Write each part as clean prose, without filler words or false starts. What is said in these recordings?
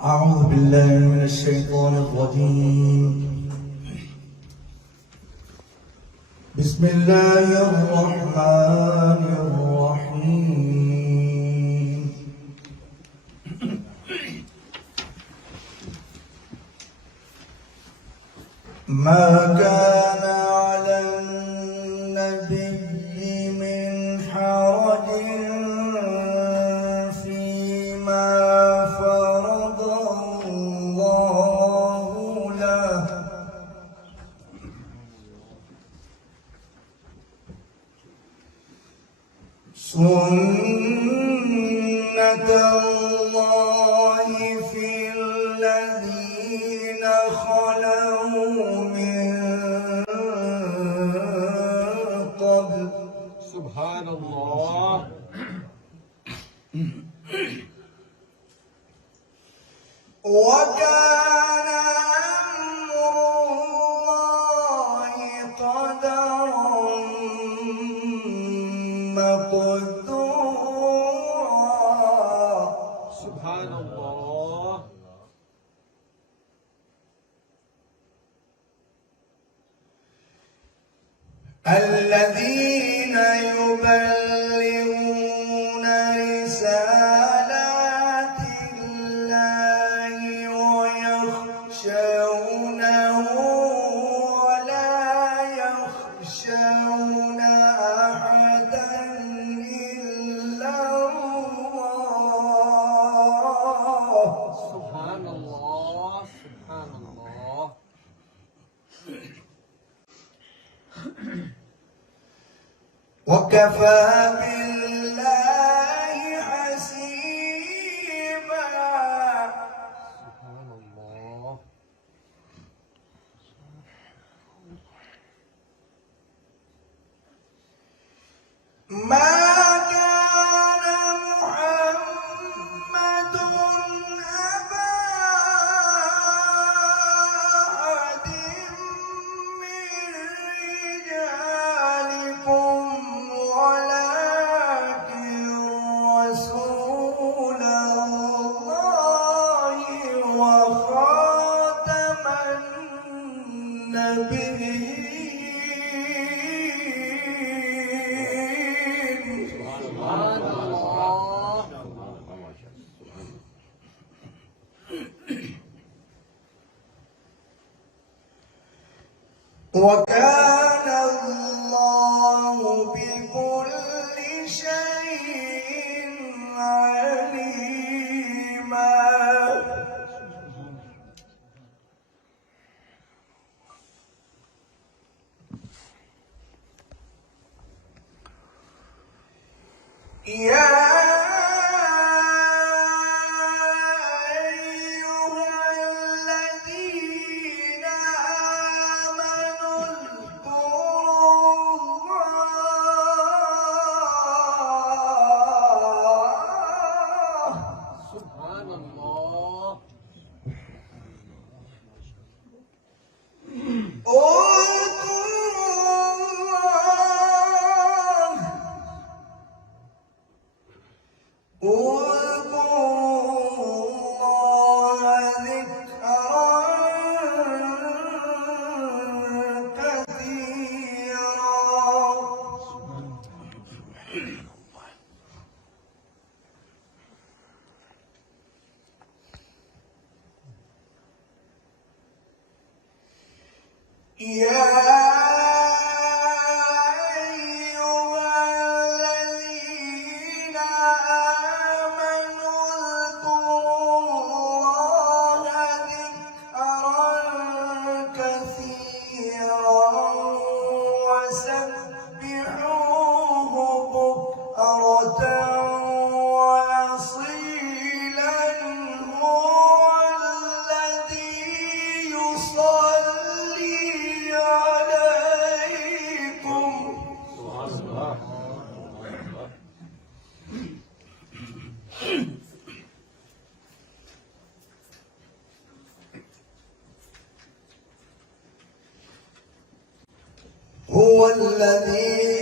أعوذ بالله من الشيطان الرجيم. بسم الله الرحمن الرحيم. ما كان على النبي من حرج فيما فرض الله له، سنة الله في الذين خلوا من قبل. سبحان الله. وكان أمر الله قدرا مقدورا. سبحان الله. الذين يبلغون رسالات الله ويخشونه ولا يخشون أحدا إلا الله. سبحان الله. سبحان الله. وكفى بالله حسيبا. سبحان الله. ما كان محمد أبا أحد من رجالكم ولكن رسول الله وخاتم النبيين. سبحان الله. وكان الله بكل شيء عليما. يا أيها الذين آمنوا اذكروا الله. سبحان الله. يا أيها الذين آمنوا اذكروا الله ذكرا كثيرا وسبحوه بكرة وأصيلا. هو الذي يصلي عليكم. هو الذي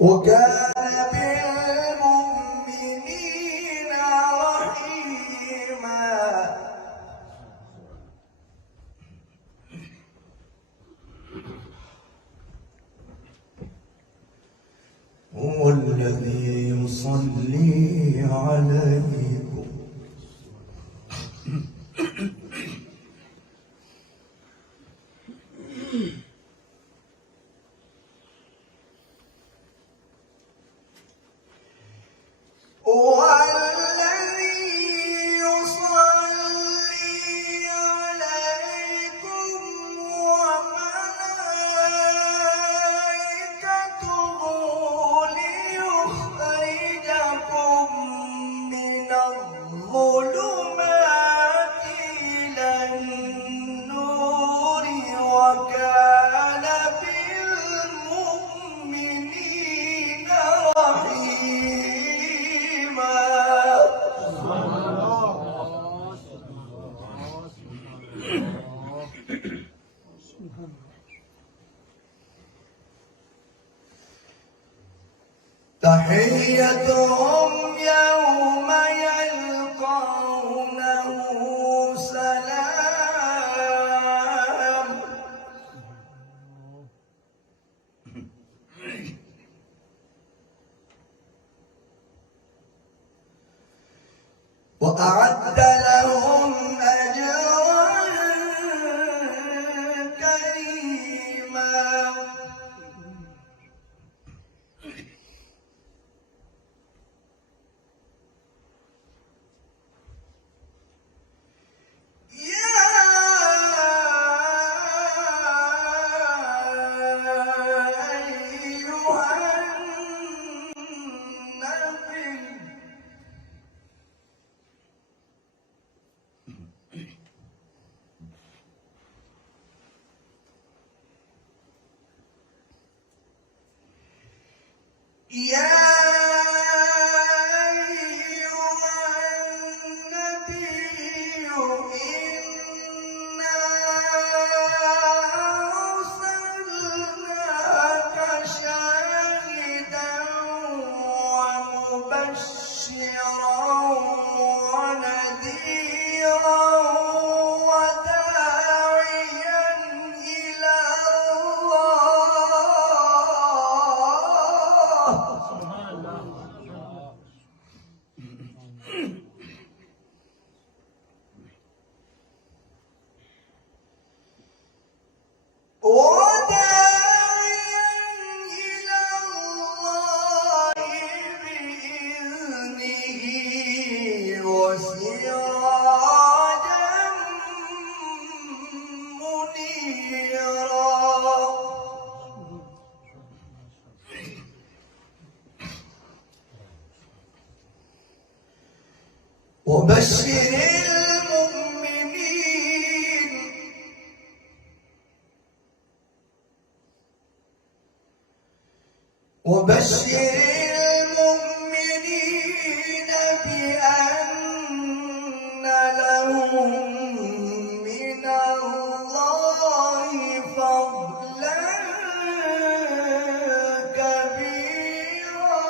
وكان بالمؤمنين رحيما. هو الذي يصلي عليكم هو الذي يصلي عليكم وملائكته ليخرجكم من الظلمات إلى النور وكان بالمؤمنين رحيما. تحيتهم يوم يلقونه سلام. وأعد لهم أجرا كريما. يا أيها النبي إنا أرسلناك شاهدا ومبشرا ونذيرا وداعيا إلى الله. وداعيا إلى الله بإذنه وسراجا منيرا. وبشر المؤمنين بأن لهم من الله فضلا كبيرا.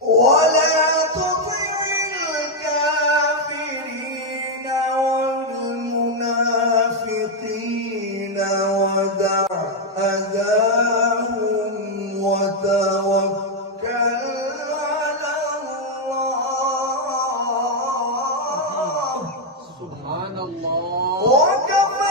ولا تطع الكافرين والمنافقين ودع أذاهم وتوكل على الله. سبحان الله. وكفى